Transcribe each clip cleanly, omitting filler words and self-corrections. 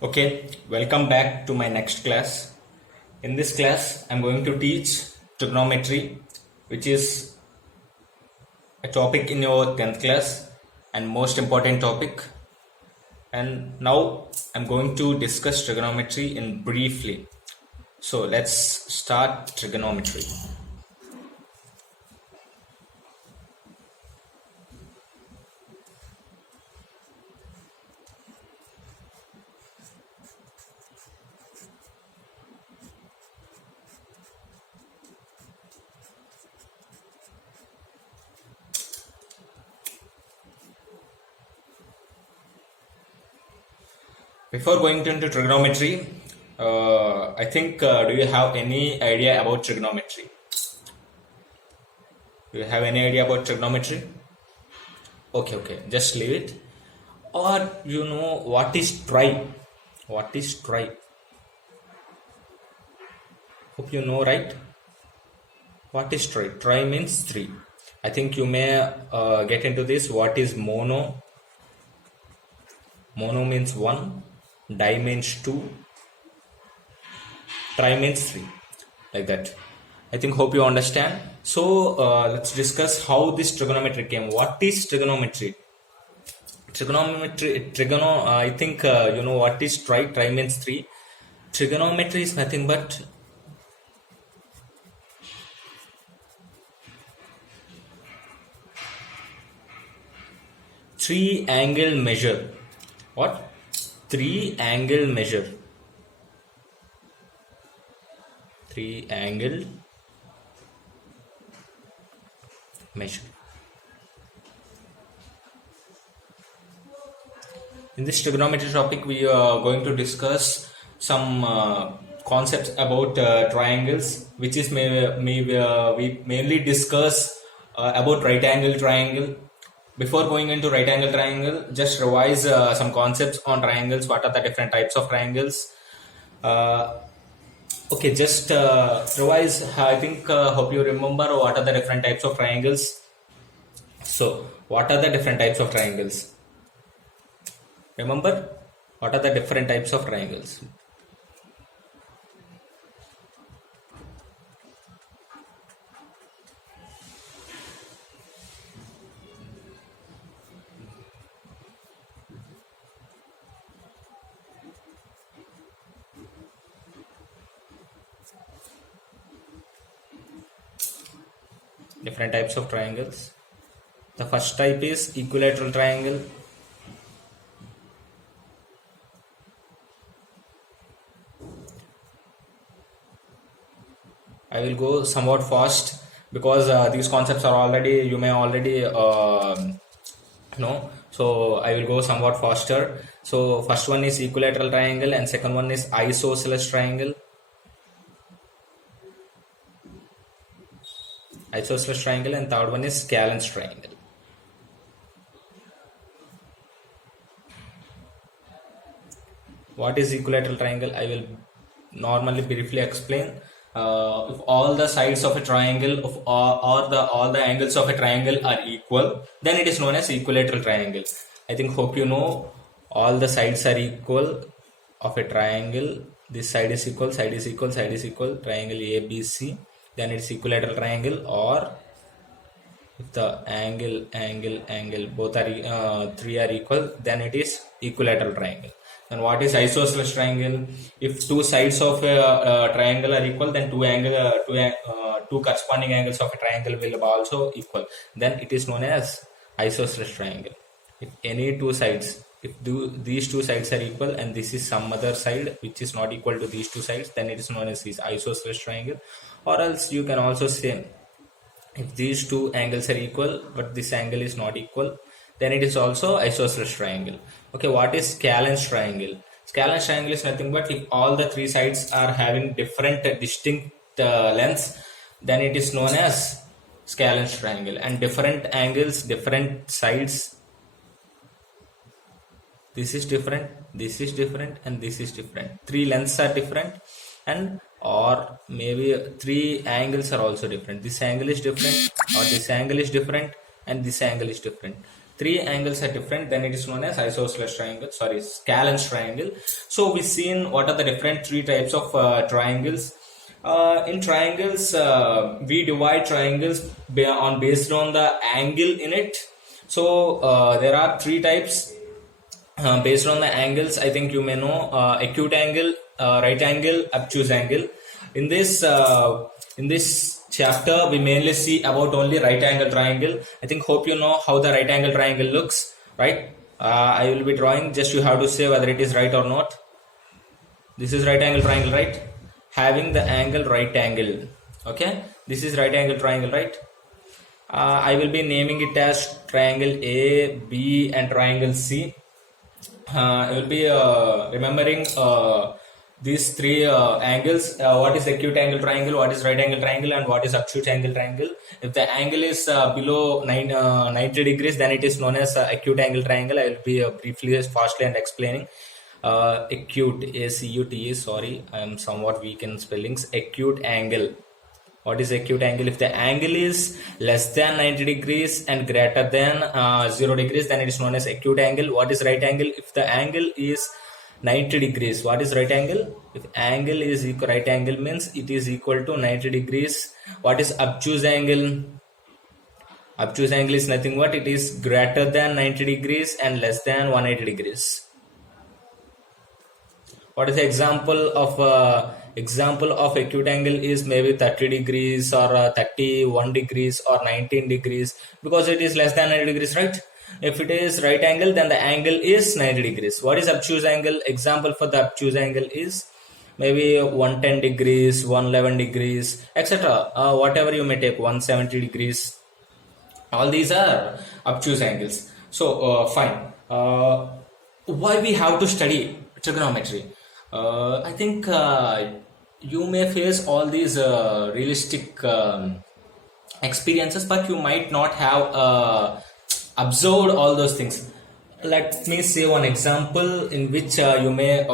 Okay, welcome back to my next class. In this class, I'm going to teach trigonometry, which is a topic in your 10th class and most important topic. And now I'm going to discuss trigonometry in briefly. So let's start trigonometry. Before going into trigonometry, I think do you have any idea about trigonometry? Do you have any idea about trigonometry? Okay, just leave it. Or you know what is tri? What is tri? Hope you know, right? What is tri? Tri means 3. I think you may get into this. What is mono? Mono means 1. Di means 2. Tri means 3. Like that. I think hope you understand. So let's discuss how this trigonometry came. What is trigonometry? I think you know what is tri. Tri means 3. Trigonometry is nothing but three-angle measure. What? Three-angle measure. Three-angle measure. In this trigonometry topic, we are going to discuss some concepts about triangles, which is we mainly discuss about right angle triangle. Before going into right angle triangle, just revise some concepts on triangles. What are the different types of triangles? Okay, just revise. I think hope you remember what are the different types of triangles. So, what are the different types of triangles? Remember, what are the different types of triangles? Different types of triangles. The first type is equilateral triangle. I will go somewhat fast because these concepts are already, you may already know. So I will go somewhat faster. So first one is equilateral triangle and second one is isosceles triangle. Isosceles triangle and third one is scalene triangle. What is equilateral triangle? I will normally briefly explain. If all the sides of a triangle or all the angles of a triangle are equal, then it is known as equilateral triangle. I think hope you know all the sides are equal of a triangle. This side is equal, side is equal, side is equal. Triangle ABC. Then it's equilateral triangle. Or if the angle both are 3 are equal, then it is equilateral triangle. And what is isosceles triangle? If two sides of a triangle are equal, then two corresponding angles of a triangle will also equal. Then it is known as isosceles triangle. If any two sides, these two sides are equal and this is some other side which is not equal to these two sides, then it is known as this isosceles triangle. Or else you can also say, if these two angles are equal but this angle is not equal, then it is also isosceles triangle. Okay, what is scalene triangle? Scalene triangle is nothing but if all the three sides are having different distinct lengths, then it is known as scalene triangle. And different angles, different sides, this is different, this is different, and this is different. Three lengths are different, and or maybe three angles are also different. This angle is different, or this angle is different, and this angle is different. three angles are different, then it is known as isosceles triangle, sorry, scalene triangle. So we seen what are the different three types of triangles. In triangles, we divide triangles based on the angle in it. So there are three types based on the angles. I think you may know acute angle, right angle, obtuse angle. In this chapter, we mainly see about only right angle triangle. I think hope you know how the right angle triangle looks, right? I will be drawing. Just you have to say whether it is right or not. This is right angle triangle, right? Having the angle right angle. Okay, this is right angle triangle, right? I will be naming it as triangle A, B, and triangle C. I will be remembering these three angles. What is acute angle triangle, what is right angle triangle, and what is obtuse angle triangle. If the angle is below 90 degrees, then it is known as acute angle triangle. I will be briefly, fastly and explaining. Acute, A-C-U-T-E, sorry, I am somewhat weak in spellings. Acute angle. What is acute angle? If the angle is less than 90 degrees and greater than 0 degrees, then it is known as acute angle. What is right angle? If the angle is 90 degrees, what is right angle? If angle is equal, right angle means it is equal to 90 degrees. What is obtuse angle? Obtuse angle is nothing but it is greater than 90 degrees and less than 180 degrees. What is the example of acute angle is maybe 30 degrees or 31 degrees or 19 degrees, because it is less than 90 degrees, right? If it is right angle, then the angle is 90 degrees. What is obtuse angle? Example for the obtuse angle is maybe 110 degrees, 111 degrees, etc. Whatever you may take, 170 degrees. All these are obtuse angles. So fine. Why we have to study trigonometry? I think you may face all these realistic experiences, but you might not have observed all those things. Let me say one example in which you may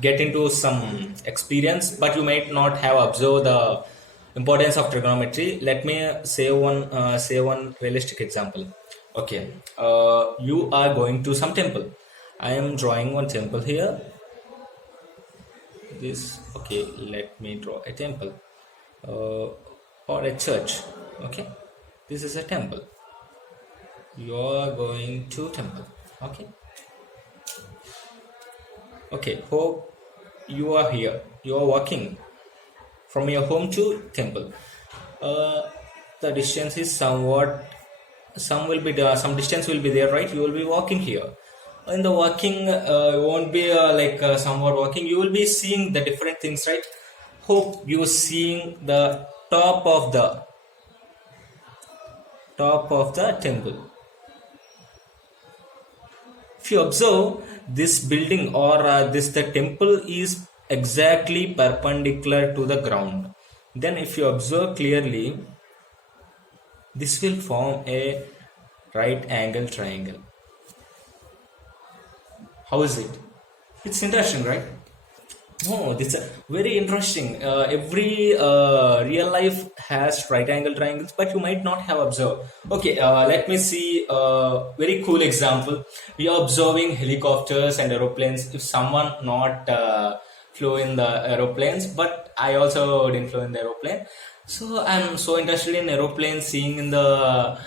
get into some experience, but you might not have observed the importance of trigonometry. Let me say one realistic example. Okay, you are going to some temple. I am drawing one temple here. This, okay, let me draw a temple or a church. Okay, this is a temple. You are going to temple. Okay, hope you are here. You are walking from your home to temple. The distance is somewhat, some distance will be there, right? You will be walking here. In the walking, won't be somewhat walking. You will be seeing the different things, right? Hope you are seeing the top of the temple. If you observe this building or the temple is exactly perpendicular to the ground, then if you observe clearly, this will form a right angle triangle. How is it? It's interesting, right? Oh, this is very interesting. Every real life has right angle triangles, but you might not have observed. Okay, let me see a very cool example. We are observing helicopters and aeroplanes. If someone not flew in the aeroplanes, but I also didn't fly in the aeroplane. So I'm so interested in aeroplanes, seeing in the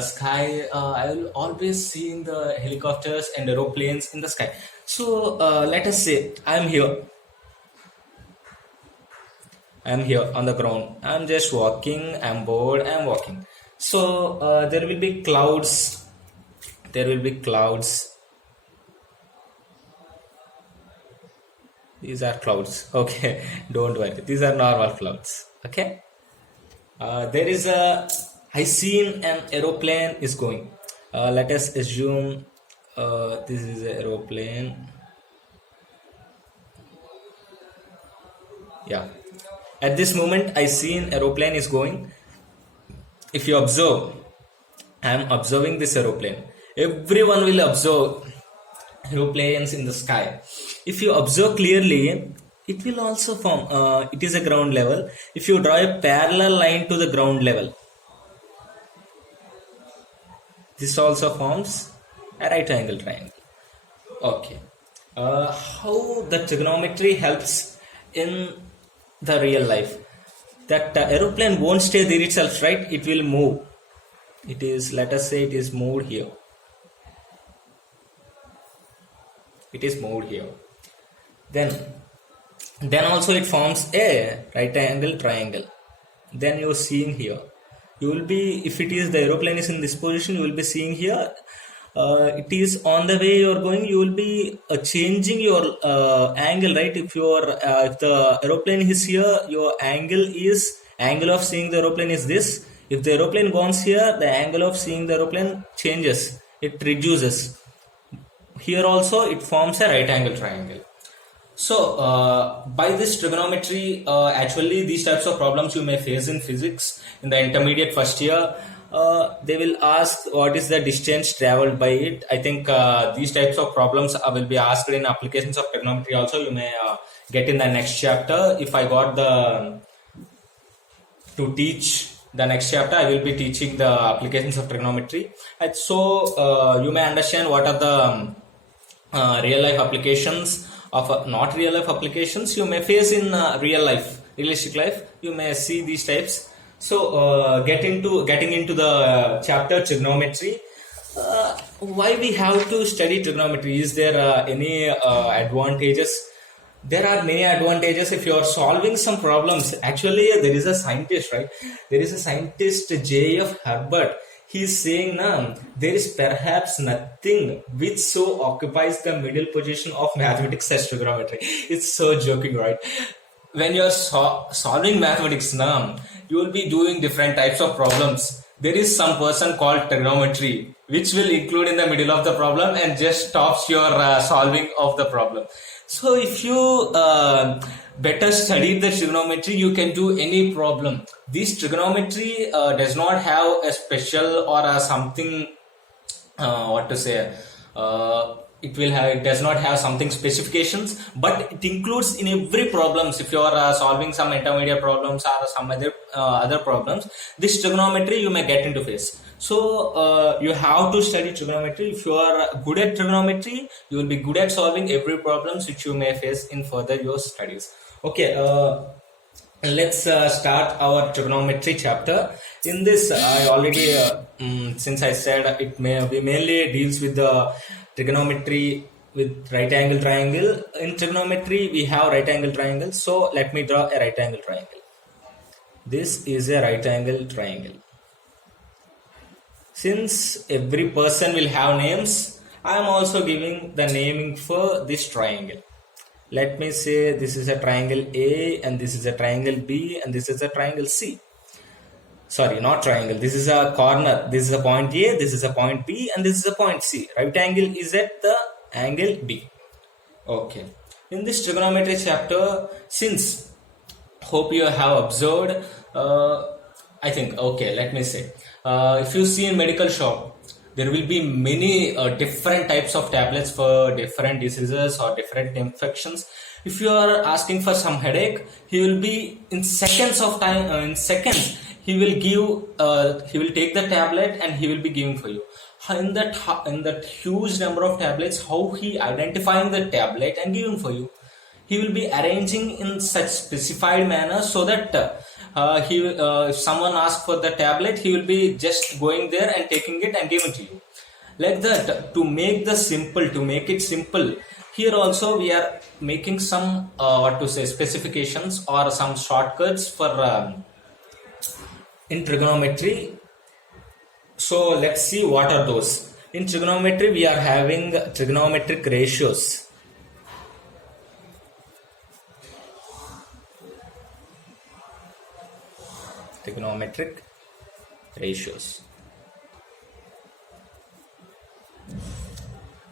sky. I will always see in the helicopters and aeroplanes in the sky. So let us say I'm here on the ground. I'm just walking. I'm bored. I'm walking. So there will be clouds. These are clouds. Okay, don't worry. These are normal clouds. Okay. I seen an aeroplane is going. Let us assume this is an aeroplane. Yeah. At this moment, I see an aeroplane is going. If you observe, I am observing this aeroplane. Everyone will observe aeroplanes in the sky. If you observe clearly, it will also form. It is a ground level. If you draw a parallel line to the ground level, This also forms a right angle triangle. Okay. How the trigonometry helps in the real life? That aeroplane won't stay there itself, right? It will move. It is, let us say, it is moved here. It is moved here. Then also it forms a right angle triangle. Then you're seeing here. You will be, if it is the aeroplane is in this position, you will be seeing here. It is on the way you are going. You will be changing your angle, right? If the aeroplane is here, your angle of seeing the aeroplane is this. If the aeroplane goes here, the angle of seeing the aeroplane changes. It reduces. Here also it forms a right angle triangle. So by this trigonometry, actually these types of problems you may face in physics in the intermediate first year. They will ask what is the distance traveled by it. I think these types of problems will be asked in applications of trigonometry also. You may get in the next chapter. If I got to teach the next chapter, I will be teaching the applications of trigonometry. And so you may understand what are the real life applications of not real life applications you may face in real life, realistic life. You may see these types. So getting into the chapter trigonometry, why we have to study trigonometry? Is there any advantages? There are many advantages if you are solving some problems. Actually, there is a scientist, right? There is a scientist, J.F. Herbert. He is saying now there is perhaps nothing which so occupies the middle position of mathematics as trigonometry. It's so joking, right? When you are solving mathematics now, you will be doing different types of problems. There is some person called trigonometry which will include in the middle of the problem and just stops your solving of the problem. So if you better study the trigonometry, you can do any problem. This trigonometry does not have a special or something, it does not have something specifications, but it includes in every problems. If you are solving some intermediate problems or some other problems, this trigonometry you may get into face. So you have to study trigonometry. If you are good at trigonometry, you will be good at solving every problems which you may face in further your studies. Okay, let's start our trigonometry chapter. In this, I already since I said it mainly deals with the trigonometry with right angle triangle. In trigonometry we have right angle triangle. So let me draw a right angle triangle. This is a right angle triangle. Since every person will have names, I am also giving the naming for this triangle. Let me say this is a triangle A and this is a triangle B and this is a triangle C. Sorry, not triangle. This is a corner. This is a point A, this is a point B and this is a point C. Right angle is at the angle B. Okay. In this trigonometry chapter, since hope you have observed, I think, okay, let me say, if you see in medical shop, there will be many different types of tablets for different diseases or different infections. If you are asking for some headache, he will be in seconds of time, he will take the tablet and he will be giving for you. In that huge number of tablets, how he identifying the tablet and giving for you? He will be arranging in such specified manner so that if someone asks for the tablet, he will be just going there and taking it and giving to you. Like that, to make it simple. Here also we are making some specifications or some shortcuts for in trigonometry. So let's see what are those. In trigonometry we are having trigonometric ratios. Trigonometric ratios.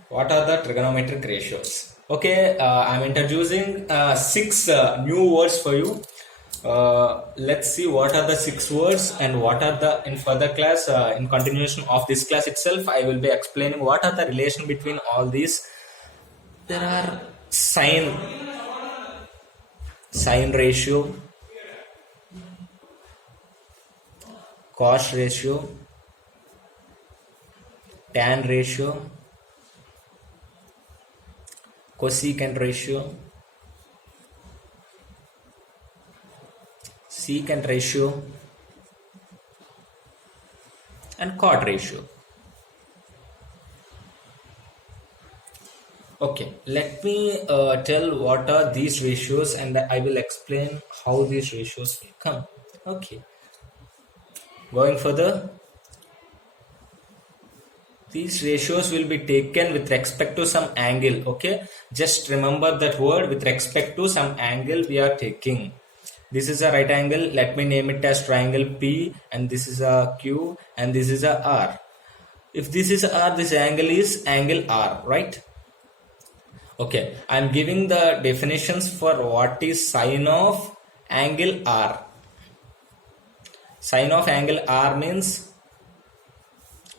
What are the trigonometric ratios? Okay, I'm introducing 6 new words for you. Let's see what are the 6 words and what are the, in further class, in continuation of this class itself, I will be explaining what are the relation between all these. There are sine ratio, cos ratio, tan ratio, cosecant ratio, secant ratio, and cot ratio. Okay, let me tell what are these ratios, and I will explain how these ratios will come. Okay, going further, these ratios will be taken with respect to some angle. Okay, just remember that word, with respect to some angle we are taking. This is a right angle, let me name it as triangle P, and this is a Q, and this is a R. If this is R, this angle is angle R, right? Okay, I am giving the definitions for what is sine of angle R. Sine of angle R means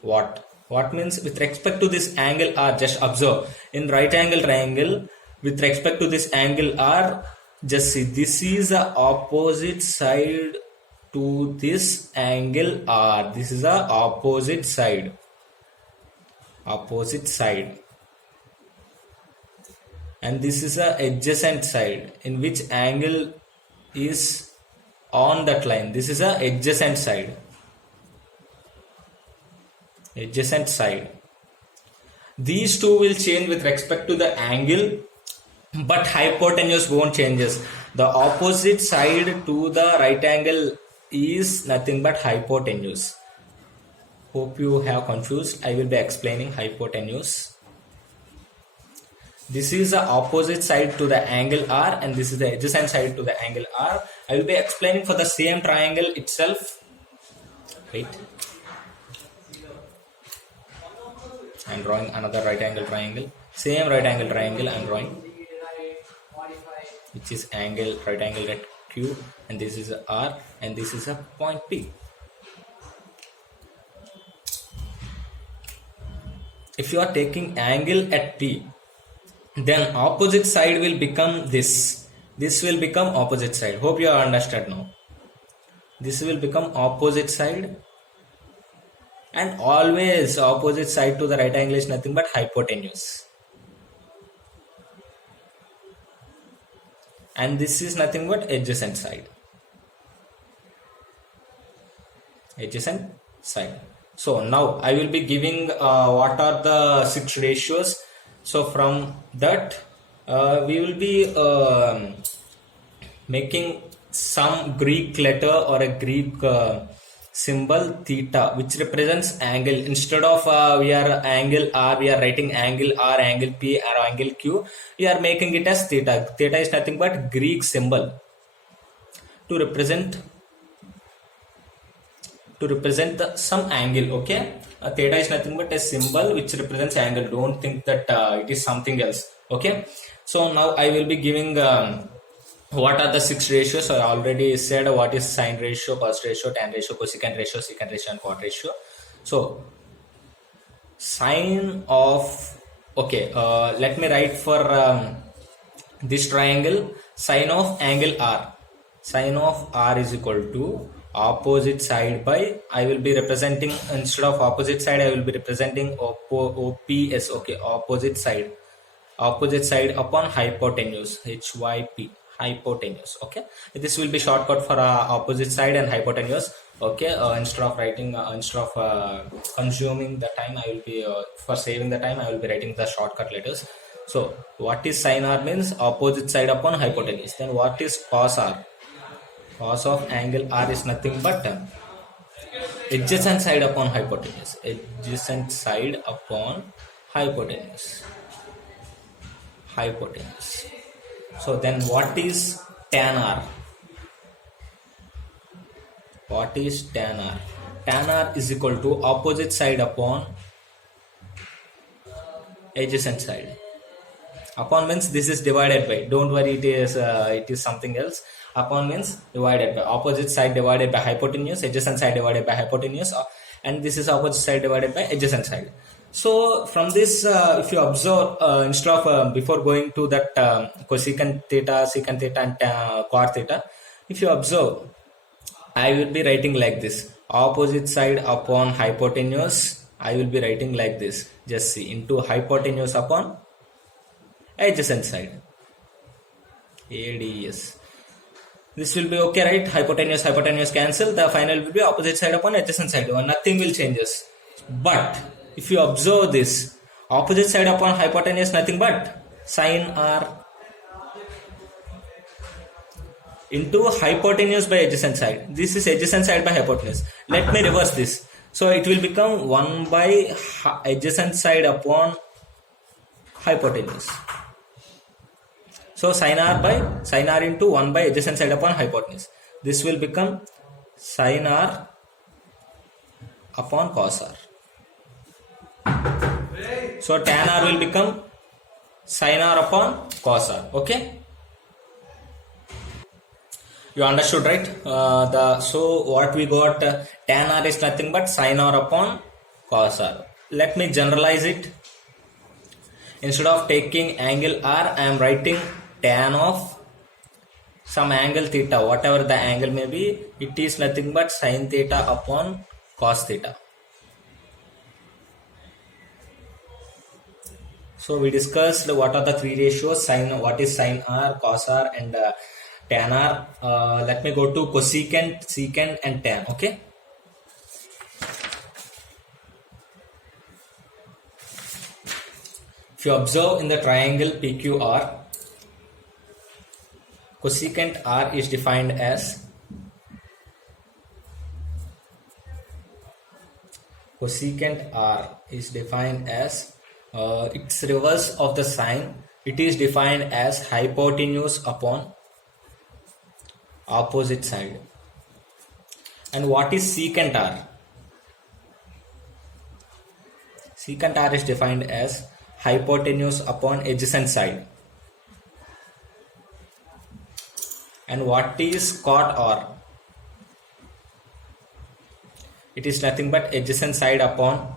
what? What means with respect to this angle R, just observe, in right angle triangle, with respect to this angle R, just see, this is the opposite side to this angle R. This is the opposite side. Opposite side. And this is a adjacent side, in which angle is on that line. This is a adjacent side. Adjacent side. These two will change with respect to the angle, but hypotenuse won't changes. The opposite side to the right angle is nothing but hypotenuse. Hope you have confused. I will be explaining hypotenuse. This is the opposite side to the angle R, and this is the adjacent side to the angle R. I will be explaining for the same triangle itself. Right. I am drawing another right angle triangle. Same right angle triangle I am drawing, which is angle, right angle at Q, and this is a R, and this is a point P. If you are taking angle at P, then opposite side will become this. This will become opposite side. Hope you are understood now. This will become opposite side, and always opposite side to the right angle is nothing but hypotenuse. And this is nothing but adjacent side. Adjacent side. So now I will be giving what are the 6 ratios. So from that we will be making some Greek letter or a Greek symbol theta, which represents angle. Instead of we are angle R, we are writing angle R, angle P, or angle Q, we are making it as theta. Theta is nothing but Greek symbol to represent some angle. Okay, theta is nothing but a symbol which represents angle. Don't think that it is something else. Okay, so now I will be giving what are the 6 ratios. I already said what is sine ratio, cos ratio, tan ratio, cosecant ratio, secant ratio, and cot ratio. So sine of, okay, let me write for this triangle, sine of angle R. Sine of R is equal to opposite side by, I will be representing, instead of opposite side I will be representing OPS. Okay, opposite side upon hypotenuse, HYP, hypotenuse. Okay, this will be shortcut for opposite side and hypotenuse. Okay, instead of writing instead of consuming the time, I will be for saving the time, I will be writing the shortcut letters. So what is sine R means opposite side upon hypotenuse. Then what is cos R? Cos of angle R is nothing but adjacent side upon hypotenuse. Adjacent side upon hypotenuse. Hypotenuse. So then what is tan R? What is tan R? Tan R is equal to opposite side upon adjacent side. Upon means this is divided by. Don't worry, it is something else. Upon means divided by. Opposite side divided by hypotenuse, adjacent side divided by hypotenuse, and this is opposite side divided by adjacent side. So from this, if you observe, instead of before going to that cosecant theta, secant theta, and cot theta, if you observe, I will be writing like this: opposite side upon hypotenuse, I will be writing like this. Just see, into hypotenuse upon adjacent side. ADS. This will be okay, right? Hypotenuse cancel. The final will be opposite side upon adjacent side. Nothing will changes. But if you observe this, opposite side upon hypotenuse nothing but sine r into hypotenuse by adjacent side. This is adjacent side by hypotenuse. Let me reverse this. So it will become 1 by adjacent side upon hypotenuse. So sine r into 1 by adjacent side upon hypotenuse. This will become sine r upon cos r. So tan r will become sine r upon cos r. Okay. You understood, right? So what we got, tan r is nothing but sine r upon cos r. Let me generalize it. Instead of taking angle r, I am writing tan of some angle theta, whatever the angle may be. It is nothing but sine theta upon cos theta. So we discussed what are the three ratios: what is sine r, cos r, and tan r. Let me go to cosecant, secant, and tan. Okay. If you observe in the triangle PQR, cosecant r is defined as its reverse of the sine. It is defined as hypotenuse upon opposite side. And what is secant r? Secant r is defined as hypotenuse upon adjacent side. And what is cot r? It is nothing but adjacent side upon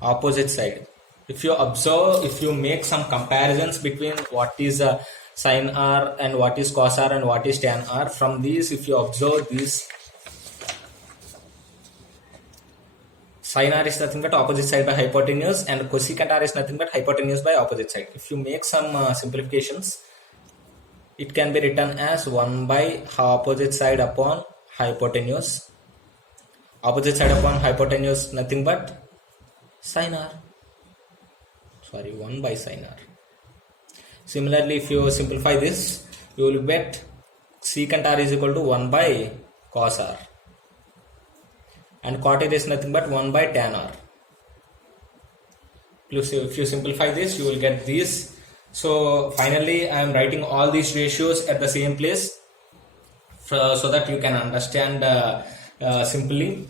opposite side. If you observe, if you make some comparisons between what is sine r and what is cos r and what is tan r, from these if you observe these, sine r is nothing but opposite side by hypotenuse and cosecant r is nothing but hypotenuse by opposite side. If you make some simplifications, it can be written as 1 by opposite side upon hypotenuse. Opposite side upon hypotenuse nothing but sine r. 1 by sine r. Similarly, if you simplify this, you will get secant r is equal to 1 by cos r. And cot r is nothing but 1 by tan r. If you simplify this, you will get this. So finally, I am writing all these ratios at the same place so that you can understand simply.